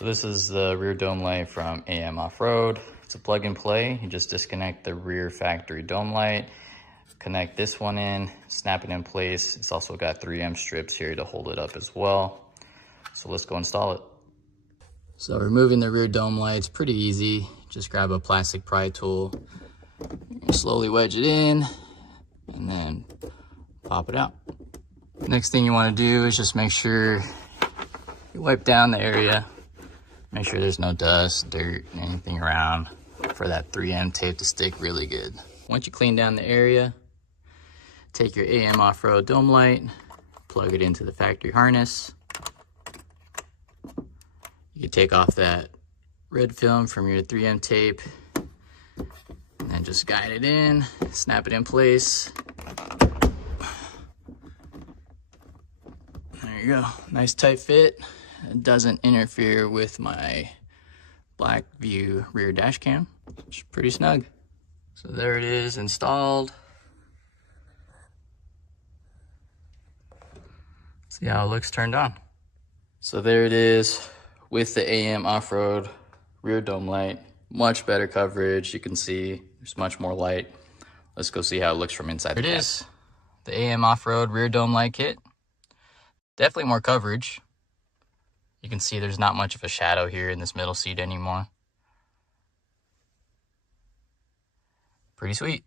So this is the rear dome light from AM Off-Road. It's a plug and play. You just disconnect the rear factory dome light, connect this one in, snap it in place. It's also got 3M strips here to hold it up as well. So let's go install it. So removing the rear dome light is pretty easy. Just grab a plastic pry tool, slowly wedge it in, and then pop it out. Next thing you want to do is just make sure you wipe down the area. Make sure there's no dust, dirt, anything around for that 3M tape to stick really good. Once you clean down the area, take your AM Off-Road dome light, plug it into the factory harness. You can take off that red film from your 3M tape and then just guide it in, snap it in place. There you go, nice tight fit. It doesn't interfere with my black view rear dash cam. It's pretty snug. So there it is installed. See how it looks turned on. So there it is with the AM Off-Road rear dome light. Much better coverage. You can see there's much more light. Let's go see how it looks from inside. There it is, the AM Off-Road rear dome light kit. Definitely more coverage. You can see there's not much of a shadow here in this middle seat anymore. Pretty sweet.